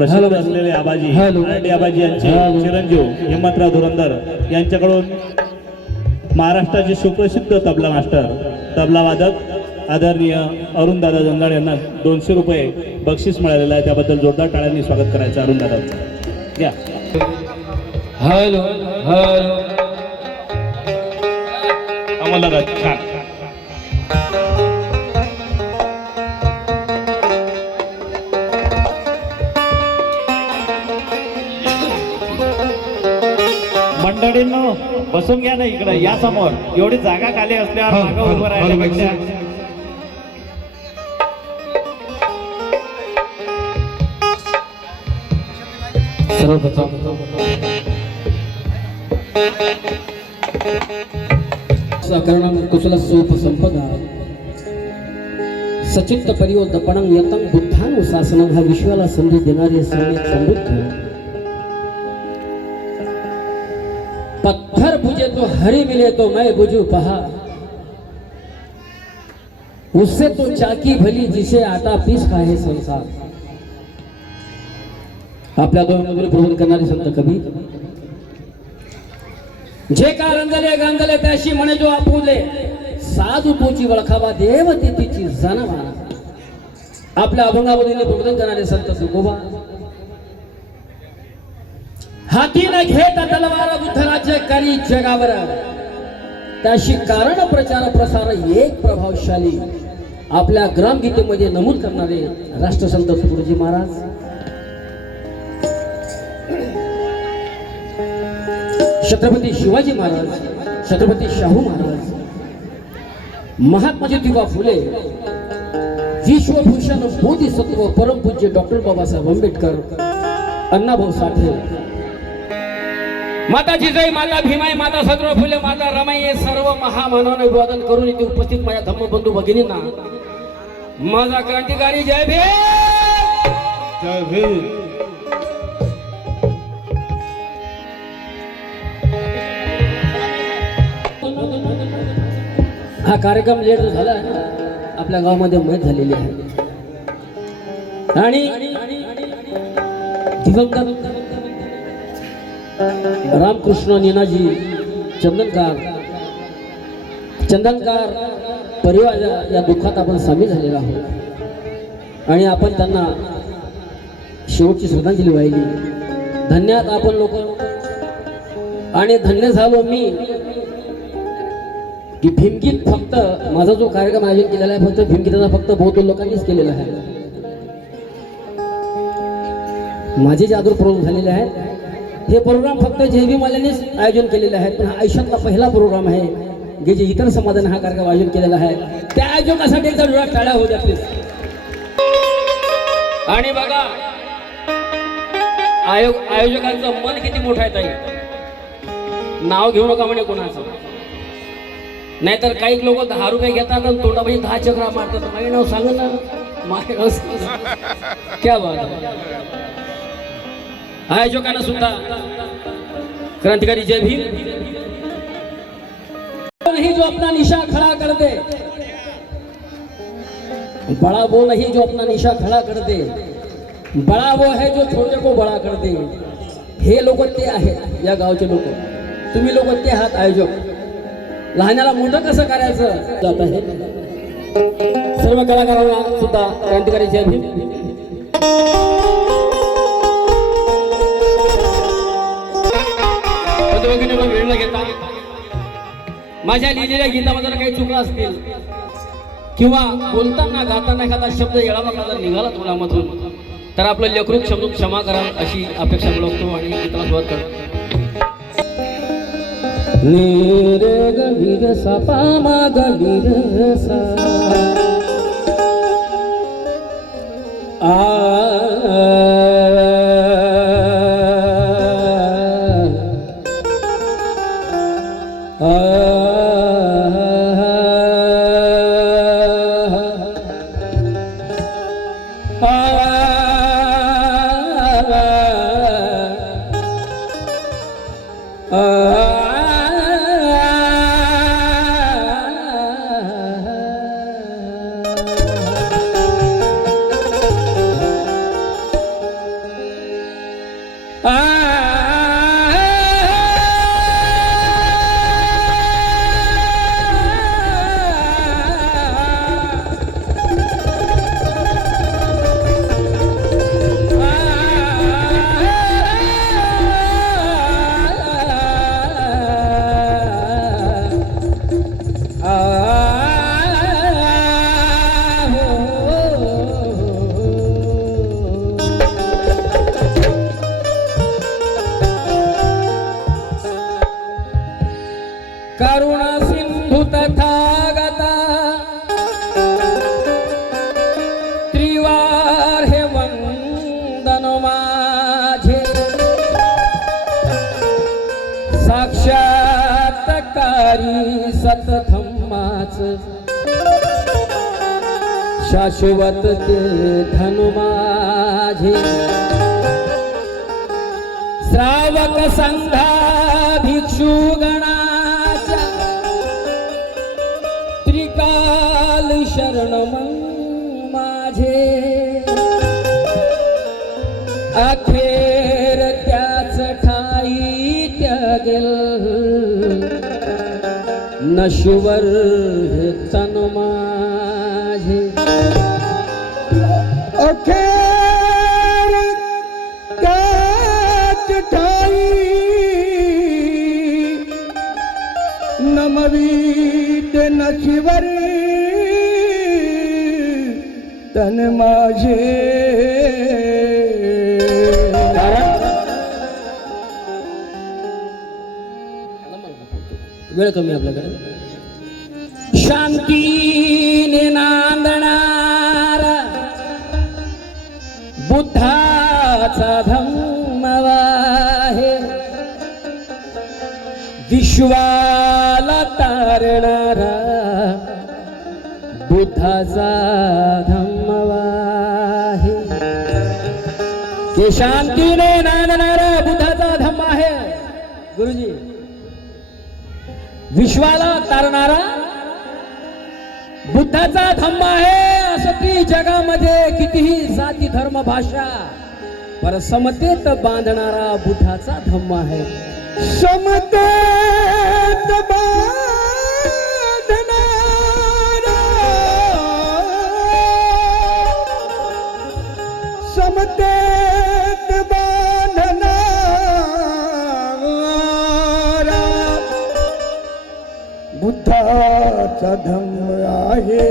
प्रसिद्ध असलेले आबाजी आरडी आबाजी यांचे चिरंजीव हिम्मतराव धुरंधर यांच्याकडून महाराष्ट्राचे सुप्रसिद्ध तबला मास्टर तबला वादक आदरणीय अरुण दादा जंगाड यांना 200 रुपये बक्षीस मिळालेलं आहे. त्याबद्दल जोरदार टाळ्यांनी स्वागत करायचं अरुण दादांचं. घ्या. हॅलो हॅलो आम्हाला छान. मंडळींनो बसून घ्या ना इकडे या समोर. एवढी जागा खाली असल्यावर मागं उभं राहिल्यापेक्षा सकरणं कुशलसोपसंपदा सचित्त परियोदपणं यतं बुद्धानुशासनं हा विश्वाला संधी देणारे सम्यक समृद्ध. पत्थर बुझे तो हरी मिले तो मैं बुझू पहा, उससे तो चाकी भली जिसे आटा पीस खाए संसार. आपल्या दोन मधुर प्रबोधन करणारे संत कबीर. जे का रंजले गांजले त्याशी म्हणे जो आपुले, साधू तोची वळखावा देव तिची जाणवा. आपल्या अभंगावरील प्रबोधन करणारे संत तुकोबा. हाती न घेता तलवार बुद्धराज्य करी जगावर, त्याशी कारण प्रचार प्रसार एक प्रभावशाली. आपल्या ग्रामगीतेमध्ये नमूद करणारे राष्ट्रसंत तुकडोजी महाराज. छत्रपती शिवाजी महाराज, छत्रपती शाहू महाराज, महात्मा ज्योतिबा फुले, विश्वभूषण बोधिसत्व परमपूज्य डॉक्टर बाबासाहेब आंबेडकर, अण्णाभाऊ साठे, माता जिजाई, माता भीमाई, माता सदरो फुले, माता रमाई हे सर्व महामानवांना अभिवादन करून इथे उपस्थित माझ्या धम्मबंधू भगिनींना माझा क्रांतिकारी जय भीम. जय भीम. हा कार्यक्रम लेट झाला आपल्या गावामध्ये माहीत झालेली आहे. आणि दिवंगत रामकृष्ण नीनाजी चंदनकार परिवार या दुःखात आपण सामील झालेला आहोत. आणि आपण त्यांना शेवटची श्रद्धांजली वाहिली. धन्यवाद आपण लोक. आणि धन्य झालो मी की भीमगीत फक्त माझा जो कार्यक्रम आयोजन केलेला आहे फक्त भीमगीताचा फक्त बौद्ध लोकांनीच केलेला आहे. माझे जे आदर प्रोग्राम झालेले आहेत हे प्रोग्राम फक्त जयभीमवाल्यांनीच आयोजन केलेले आहेत. पण हा आयुष्यातला पहिला प्रोग्राम आहे जे इतर समाजाने हा कार्यक्रम आयोजन केलेला आहे. त्या आयोजकासाठी एकदा जोरात टाळ्या होऊ द्या प्लीज. आणि बघा आयोजकांचं मन किती मोठं आहे ताई. नाव घेऊ नका म्हणे कोणाचं. नाहीतर काही लोक 10 रुपये घेतात आणि तोंडामध्ये 10 चक्रा मारतात. माझे नाव सांग ना, माझे नाव क्या बात. आयोजकांना सुद्धा क्रांतिकारी जय भीम. नहीं जो अपना निशा खड़ा कर दे, बड़ा वो नहीं जो अपना निशा खड़ा कर दे, बड़ा वो है जो छोटे को बड़ा कर दे. हे लोक ते आहेत या गावचे लोक. तुम्ही लोक ते आहात आयोजक. लहानाला मोठं कसं करायचं जात आहे. सर्व कलाकारांना सुद्धा क्रांतिकारी जय भीम. वेळ न घेता माझ्या लिहिलेल्या गीतामध्ये काही चुका असतील किंवा बोलताना गाताना एखादा शब्द येळाला निघाला तोंडामधून तर आपलं लेकरूक शब्द क्षमा करा अशी अपेक्षा बाळगतो आणि गीताला सुरुवात करतो. नीरे गवीर सा पामा गवीर सा सत धम्माच शाश्वत ते धन माझे श्रावक संघा भिक्षु गणाच्या त्रिकाल शरण माझे अखेर त्याच ठाई त्यागेल नश्वर हे तन माझे अखेर त्याच ठाई नमवीत नशिवर तन माझे वेळ कमी आपल्याकडे शांतीने नांदणार बुद्धाचा धम्म आहे विश्वाला तारणारा बुद्धाचा धम्म आहे ते शांतीने नांदणारा बुद्धाचा धम्म आहे गुरुजी विश्वाला तारणारा बुद्धाचा धम्म आहे असं की जगामध्ये कितीही जाती धर्म भाषा पर समतेत बांधणारा बुद्धाचा धम्म आहे समतेत बांधणारा समतेत बांधणारा बुद्धाचा धम्म आहे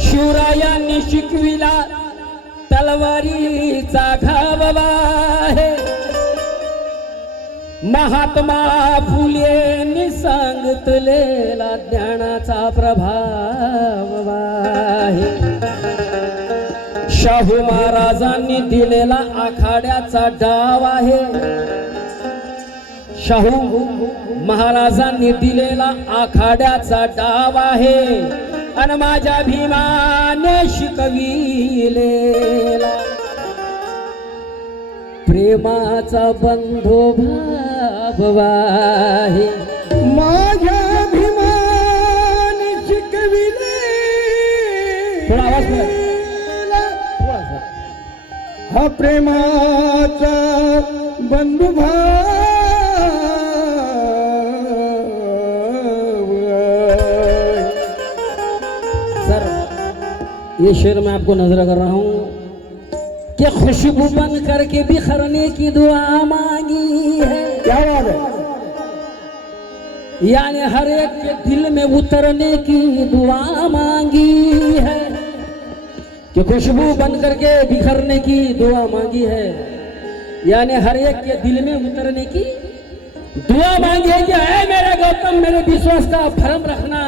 शिवरायांनी शिकविला तलवारीचा घाव आहे महात्मा फुलेंनी सांगितलेला ज्ञानाचा प्रभाव आहे शाहू महाराजांनी दिलेला आखाड्याचा डाव आहे शाहू महाराजांनी दिलेला आखाड्याचा डाव आहे आणि माझ्या भीमाने शिकविलेला प्रेमाचा बंधुभाव आहे माझ्या भीमाने शिकविले थोडा आवाज बोला. हा प्रेमाचा बंधुभाव सर ये शेर मैं आपको नजर कर रहा हूँ कि खुशबू बन करके बिखरने की दुआ मांगी है क्या बात है यानी हर एक के दिल में उतरने की दुआ मांगी है कि खुशबू बन करके बिखरने की दुआ मांगी है यानी हर एक के दिल में उतरने की दुआ मांगी है कि है मेरे गौतम मेरे विश्वास का भरम रखना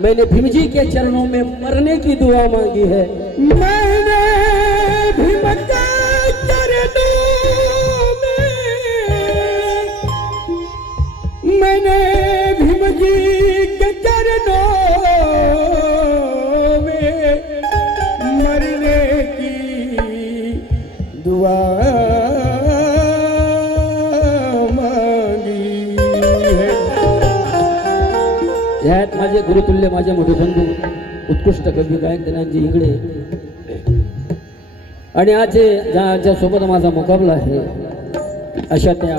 मैंने भीम जी के चरणों में मरने की दुआ मांगी है मैंने भीम के चरणों में मैंने भीम जी के चरणों में मरने की दुआ मांगी है ह्यात माझे गुरुतुल्य माझे मोठे बंधू उत्कृष्ट कवी गायक धनंजय इंगळे आणि आज ज्या सोबत माझा मुकाबला आहे अशा त्या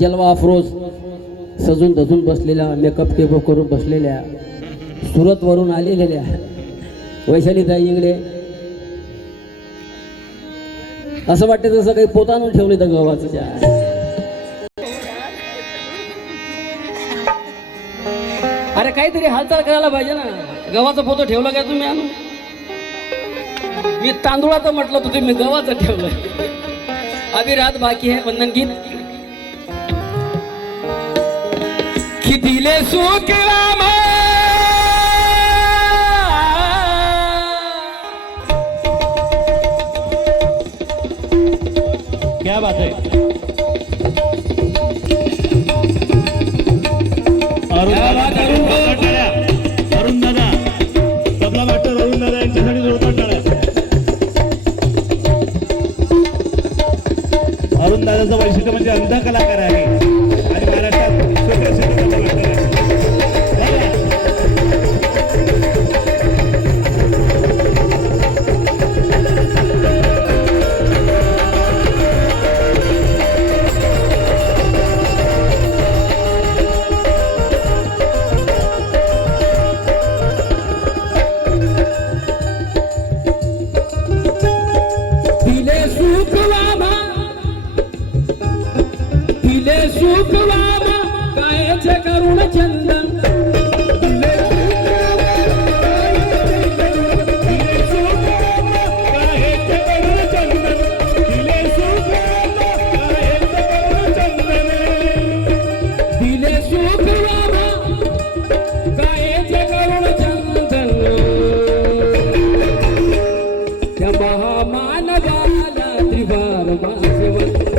जलवा अफरोज सजून धजून बसलेल्या मेकअप केपअप करून बसलेल्या सुरतवरून आलेल्या वैशालीताई इंगळे असं वाटतं जसं काही पोतानं ठेवले तर गव्हाचं चहा अरे काहीतरी हालचाल करायला पाहिजे ना गव्हाचा पोतं ठेवला काय तुम्ही आणून मी तांदूळाचं म्हटलं तर तुम्ही गव्हाचं ठेवलंय अभी रात बाकी है वंदन गीत कि दिले सुख रामा क्या बात है प्रसिद्ध म्हणजे अंध कलाकार आहे आणि महाराष्ट्रात सुप्रसिद्ध तबला मास्टर आहे. दिले सुख बाबा दिले सुख बाबा कायचे करुण चंदन दिले सुख बाबा कायचे करुण चंदन दिले सुख बाबा कायचे करुण चंदन दिले सुख बाबा कायचे करुण चंदन त्या महामानवाला त्रिवार माझे वंदन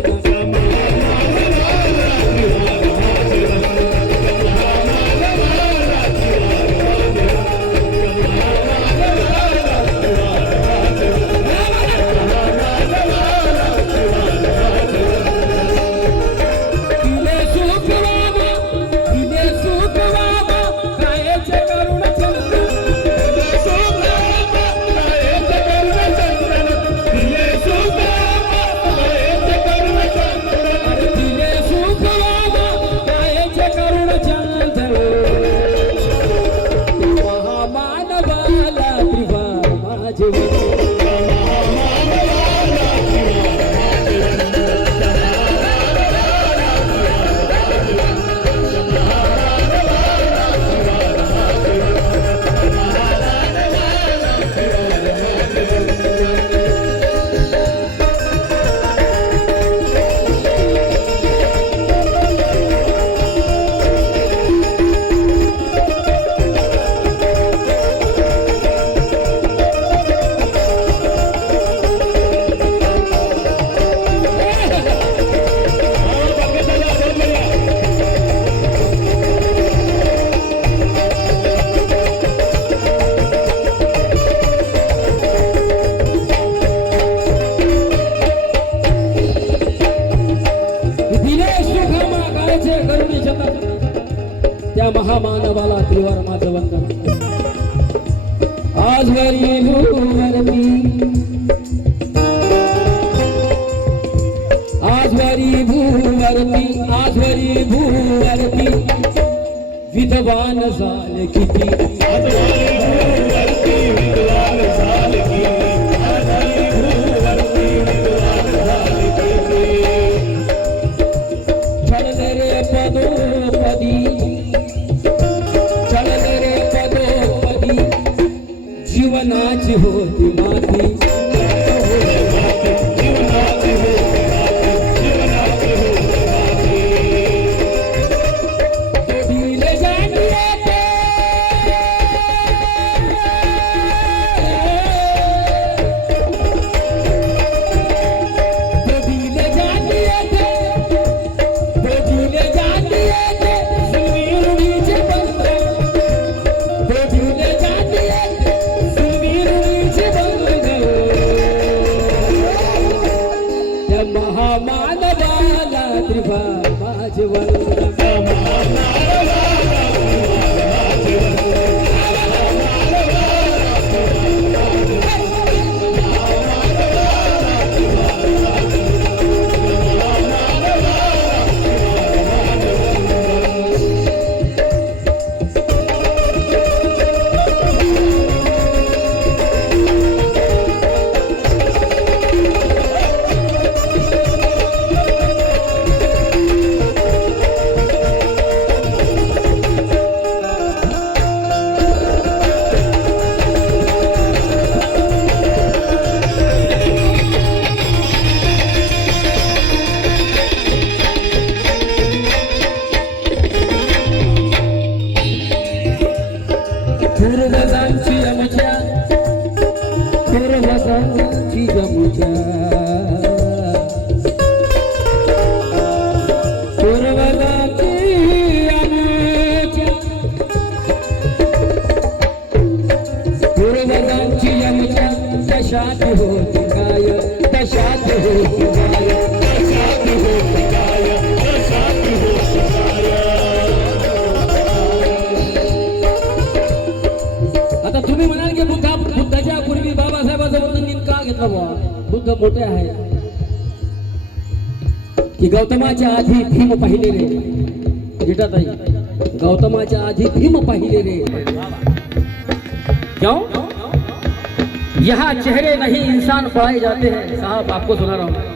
दिले सुख बाबा दिले सुख बाबा कायचे करुण चंदन दिले सुख बाबा कायचे करुण चंदन दिले सुख बाबा कायचे करुण चंदन अरे दिले सुख बाबा कायचे करुण चंदन महामानवाला त्रिवार माझे दिले सुख मागायचे करुणी चंदन त्या महामानवाला त्रिवार माझं वंदन आजवरी भूवरती आजवरी भूवरती आजवरी भूवरती विद्वान झाले किती चलले रे पदोपदी चलले रे पदोपदी जीवनाची होती माती दिले जाणले ते दिले जाणले ते दिले जाणले ते सुरवीरुडीचे बंध दिले जाणले ते सुरवीरुडीचे बंध त्या महामानवाला त्रिवार माझे वंदन पूर्वजांची आमच्या पूर्वजांची आमच्या पूर्वजांची आमच्या पूर्वजांची आमच्या दशात होती काय दशात होती काय दशात होती काय सांगितलं बा बुद्ध मोठे आहेत की गौतमाच्या आधी भीम पाहिले रे जिठाताई गौतमाच्या आधी भीम पाहिले रे क्यों यहाँ चेहरे नहीं इंसान पढ़ाए जाते हैं साहब आपको सुना रहा हूं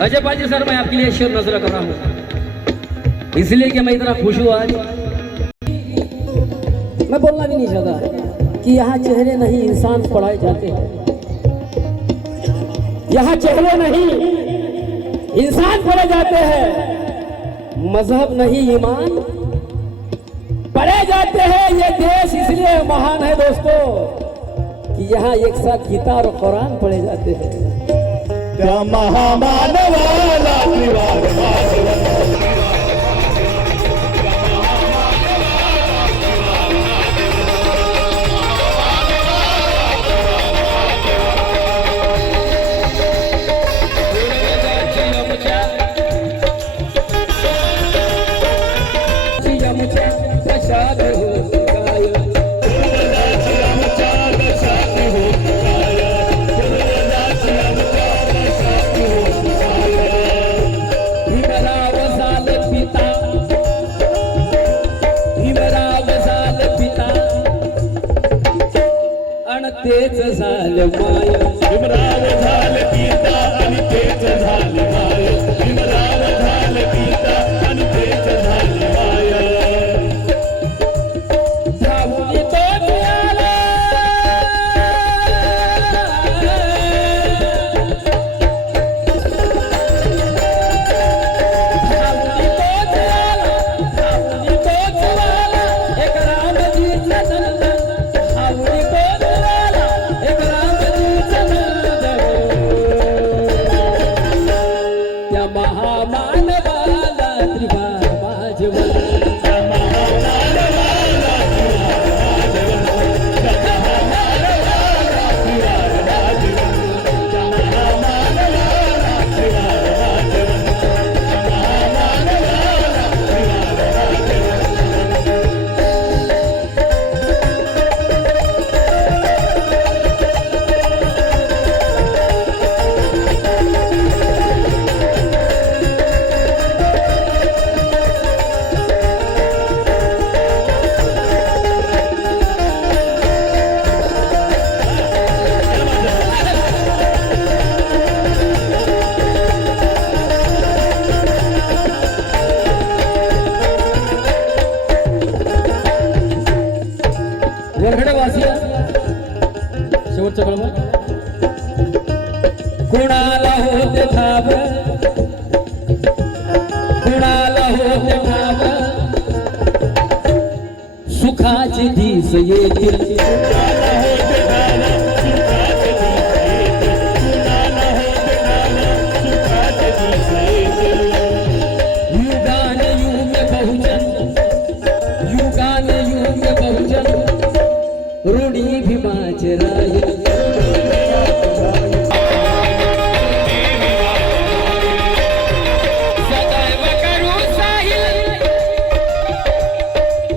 अजय पाजी सर मैं आपके लिए शेर नजर कर रहा हूं इसलिए कि मैं इतना खुश हूं आज मैं बोलना भी नहीं चाहता कि यहाँ चेहरे नहीं इंसान पढ़ाए जाते हैं यहाँ चेहरे नहीं इंसान पढ़े जाते हैं मजहब नहीं ईमान पढ़े जाते हैं ये देश इसलिए महान है दोस्तों कि यहाँ एक साथ गीता और कुरान पढ़े जाते हैं त्या महामानवाला त्रिवार तेच झालं माय भीमराव झालं गीता आणि तेच झालं माय भीमराव झालं गीता आणि तेच झालं माय धावली तो जियाला धावली तो जियाला धावली तो जियाला एक रामजीचा नंदन धावली तो जियाला एक रामजीचा नंदन त्या महामानवाला त्रिभार माझवला वरखडेवासी शेवटचं कळम कुणाला होते ठाव कुणाला होते ठाव सुखाचे दिस येतील युगान युग बहुजन युगान युग बहुजन ऋणी भीमाचे राय सदैव करू साहिल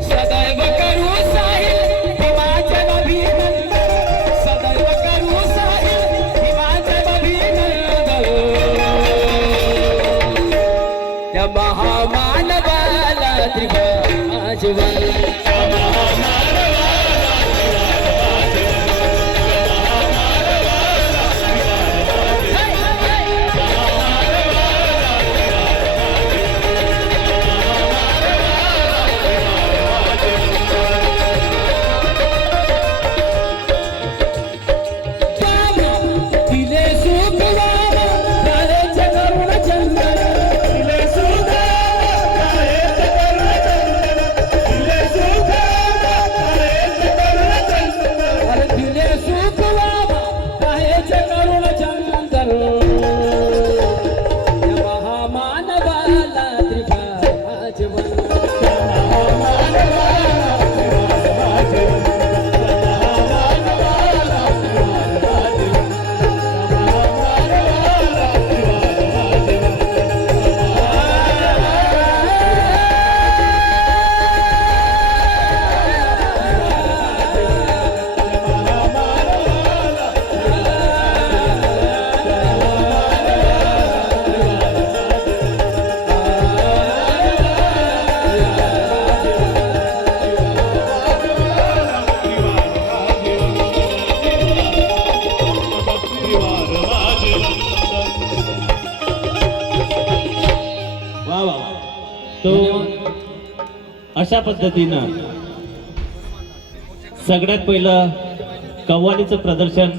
सदैव करू साहिल भीमाचे अभिनंदन सदैव करू साहिल भीमाचे अभिनंदन त्या महामानवाला त्रिभार माझवला दिले सुख वावा काळेचे करुण चंदन दिले सुख वा तो अशा पद्धतीनं सगळ्यात पहिलं कव्वालीचं प्रदर्शन